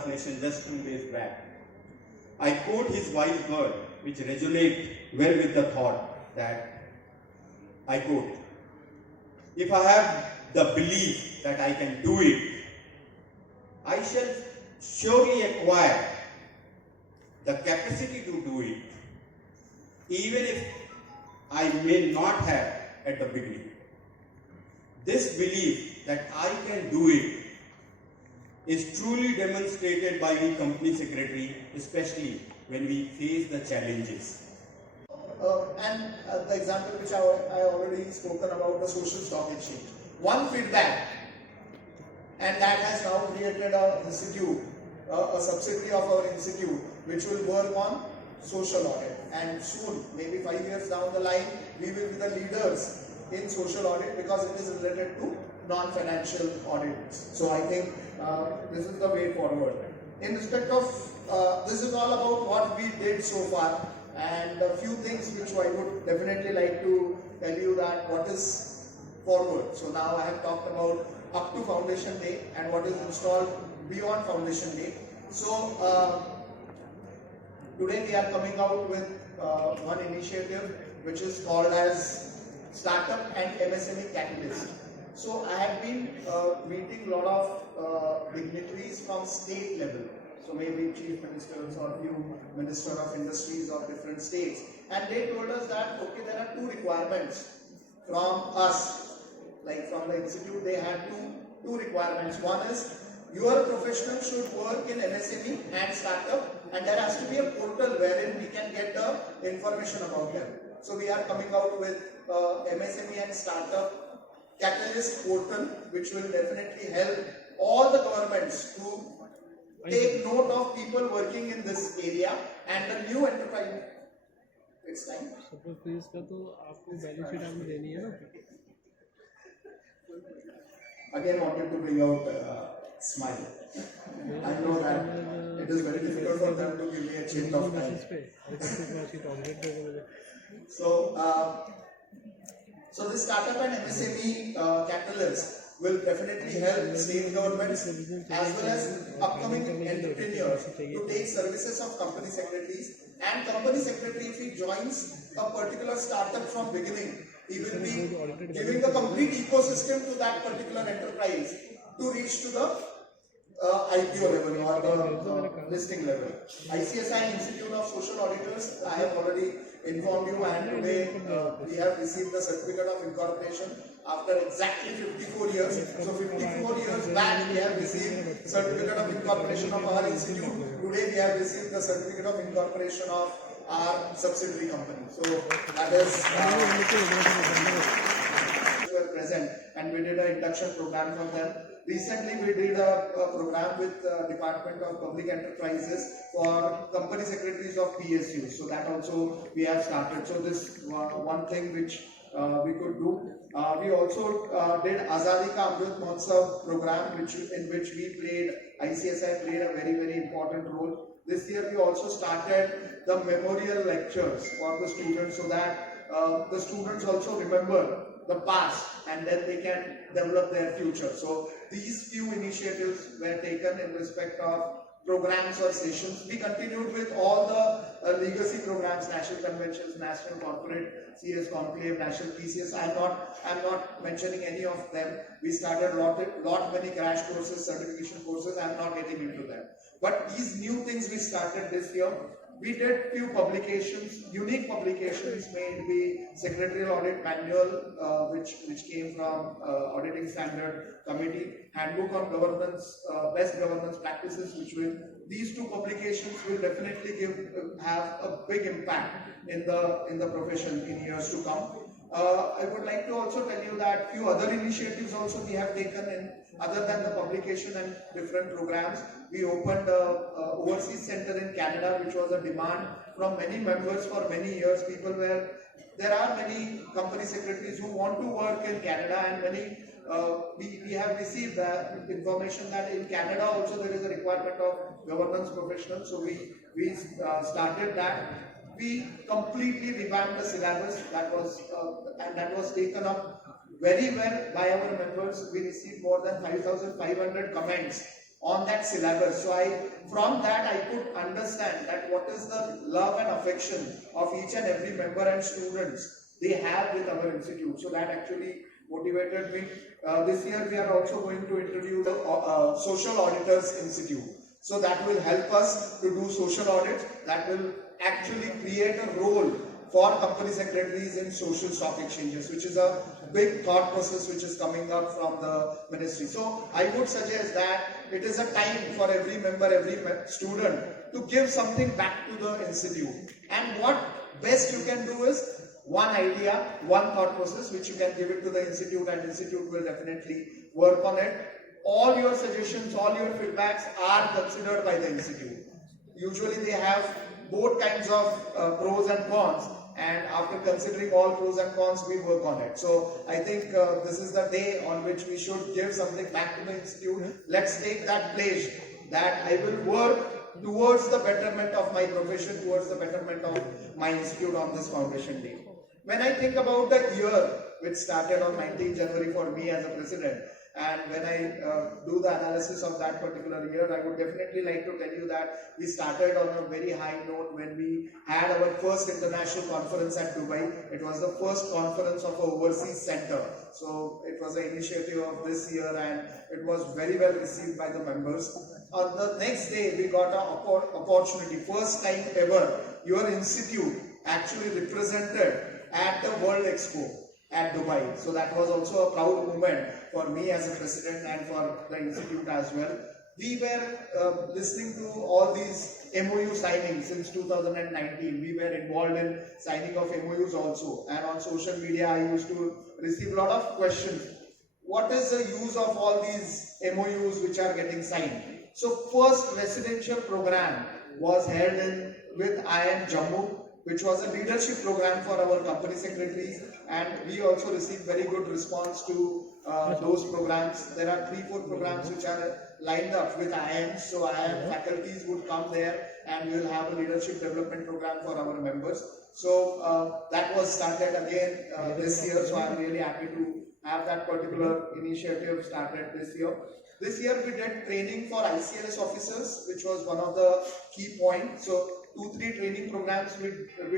of Nations just 2 days back. I quote his wise word, which resonate well with the thought that, I quote, if I have the belief that I can do it, I shall surely acquire the capacity to do it, even if I may not have at the beginning. This belief that I can do it is truly demonstrated by the company secretary, especially when we face the challenges. The example which I already spoken about, the social stock exchange. One feedback, and that has now created an institute, a subsidiary of our institute, which will work on social audit. And soon, maybe 5 years down the line, we will be the leaders in social audit because it is related to non-financial audits. So I think this is the way forward. In respect of, this is all about what we did so far, and a few things which I would definitely like to tell you that what is forward. So now I have talked about up to Foundation Day and what is installed beyond Foundation Day. So today we are coming out with one initiative which is called as Startup and MSME Catalyst. So I have been meeting a lot of dignitaries from state level. So maybe chief ministers or few minister of industries of different states. And they told us that, okay, there are two requirements from us. Like from the institute, they had two requirements. One is, your professional should work in MSME and startup, and there has to be a portal wherein we can get the information about them. So we are coming out with MSME and startup catalyst portal, which will definitely help all the governments to take note of people working in this area and the new enterprise. It's time. Suppose please का तो आपको balance sheet आपको देनी है ना. Again, wanted to bring out smile. I know that it is very difficult for them to give me a change of time. So this startup and MSME catalyst will definitely help state governments as well as upcoming entrepreneurs to take services of company secretaries. And company secretary, if he joins a particular startup from beginning, he will be giving the complete ecosystem to that particular enterprise to reach to the IPO level or the listing level. ICSI, Institute of Social Auditors, I have already informed you, and today we have received the certificate of incorporation after exactly 54 years. So 54 years back we have received certificate of incorporation of our institute. Today we have received the certificate of incorporation of our subsidiary company. So that is were present, and we did an induction program for them. Recently we did a program with Department of Public Enterprises for company secretaries of PSUs. So that also we have started. So this one thing which we could do. We also did Azadi Ka Amrit Mahotsav program, in which ICSI played a very, very important role. This year we also started the memorial lectures for the students, so that the students also remember the past and then they can develop their future. So these few initiatives were taken in respect of programs or sessions. We continued with all the legacy programs, national conventions, national corporate CS conclave, national PCS. I'm not mentioning any of them. We started lot many crash courses, certification courses. I'm not getting into them. But these new things we started this year. We did few publications, unique publications made. We secretarial audit manual, which came from Auditing Standard Committee, handbook on governance, best governance practices, these two publications will definitely have a big impact in the profession in years to come. I would like to also tell you that few other initiatives also we have taken in, other than the publication and different programs. We opened a overseas center in Canada, which was a demand from many members for many years. There are many company secretaries who want to work in Canada, and we have received that information that in Canada also there is a requirement of governance professionals. So we started that. We completely revamped the syllabus that was taken up very well by our members. We received more than 5,500 comments on that syllabus. So from that I could understand that what is the love and affection of each and every member and students they have with our institute. So that actually motivated me. This year we are also going to introduce the Social Auditors Institute. So that will help us to do social audits. That will actually create a role for company secretaries in social stock exchanges, which is a big thought process which is coming up from the ministry. So I would suggest that it is a time for every member, every student to give something back to the institute. And what best you can do is one idea, one thought process which you can give it to the institute, and institute will definitely work on it. All your suggestions, all your feedbacks are considered by the institute. Usually they have both kinds of pros and cons, and after considering all pros and cons, we work on it. So I think this is the day on which we should give something back to the institute. Let's take that pledge that I will work towards the betterment of my profession, towards the betterment of my institute on this foundation day. When I think about the year which started on 19th January for me as a president, and when I do the analysis of that particular year, I would definitely like to tell you that we started on a very high note when we had our first international conference at Dubai. It was the first conference of an overseas center. So it was an initiative of this year, and it was very well received by the members. On the next day, we got an opportunity, first time ever, your institute actually represented at the World Expo at Dubai. So that was also a proud moment for me as a president and for the institute as well. We were listening to all these MOU signings since 2019. We were involved in signing of MOUs also, and on social media I used to receive a lot of questions. What is the use of all these MOUs which are getting signed? So first residential program was held with IIM Jammu, which was a leadership program for our company secretaries, and we also received very good response to those programs. There are 3-4 programs which are lined up with IIM, so IIM faculties would come there and we will have a leadership development program for our members. So that was started again this year, so I am really happy to have that particular initiative started this year. This year we did training for ICLS officers, which was one of the key points. So 2-3 training programs we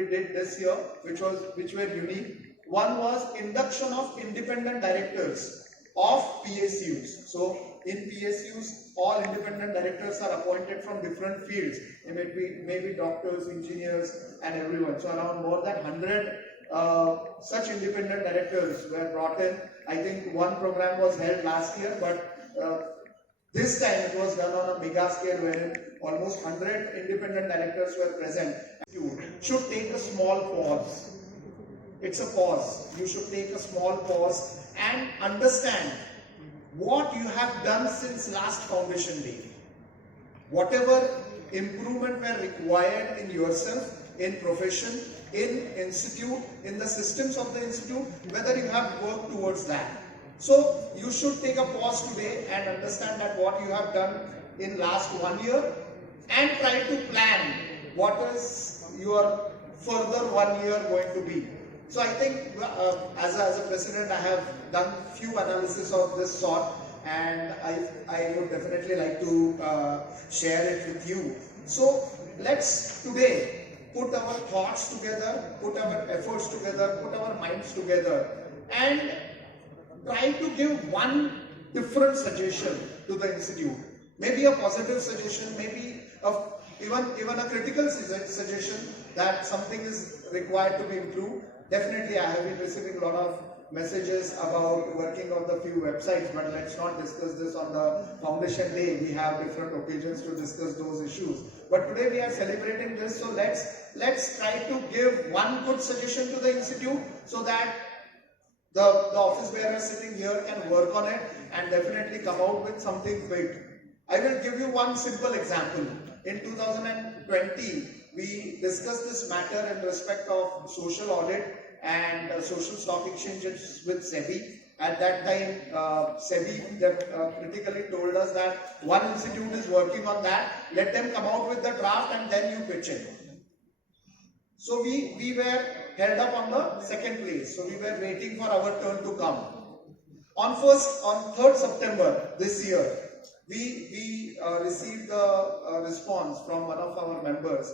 did this year, which were unique. One was induction of independent directors of PSUs. So in PSUs, all independent directors are appointed from different fields. They may be doctors, engineers, and everyone. So around more than 100 such independent directors were brought in. I think one program was held last year, but this time it was done on a mega scale wherein almost 100 independent directors were present. You should take a small pause. It's a pause. You should take a small pause and understand what you have done since last foundation day. Whatever improvement were required in yourself, in profession, in institute, in the systems of the institute, whether you have worked towards that. So you should take a pause today and understand that what you have done in last 1 year, and try to plan what is your further 1 year going to be. So I think as a president, I have done few analysis of this sort, and I would definitely like to share it with you. So let's today put our thoughts together, put our efforts together, put our minds together, and try to give one different suggestion to the institute. Maybe a positive suggestion, maybe even a critical suggestion that something is required to be improved. Definitely, I have been receiving a lot of messages about working on the few websites, but let's not discuss this on the foundation day. We have different occasions to discuss those issues. But today we are celebrating this, so let's try to give one good suggestion to the institute so that the office bearers sitting here can work on it and definitely come out with something big. I will give you one simple example. In 2020, we discussed this matter in respect of social audit and social stock exchanges with SEBI. At that time, SEBI critically told us that one institute is working on that. Let them come out with the draft and then you pitch it. So we were held up on the second place. So we were waiting for our turn to come. On 3rd September this year, we received a response from one of our members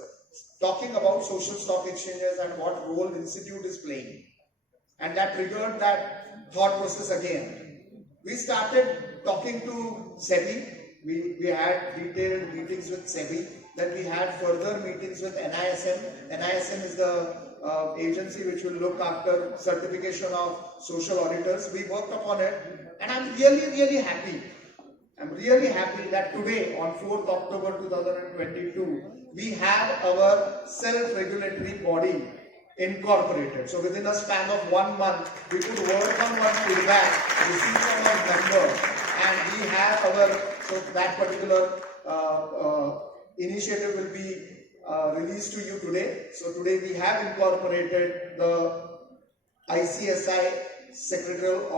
talking about social stock exchanges and what role institute is playing, and that triggered that thought process again. We started talking to SEBI. We had detailed meetings with SEBI. Then we had further meetings with NISM. NISM is the agency which will look after certification of social auditors. We worked upon it, and I'm really happy. I'm really happy that today, on 4th October 2022, we have our self-regulatory body incorporated. So within a span of 1 month, we could work on one feedback, receive from our member, and we have our, so that particular initiative will be released to you today. So today we have incorporated the ICSI secretarial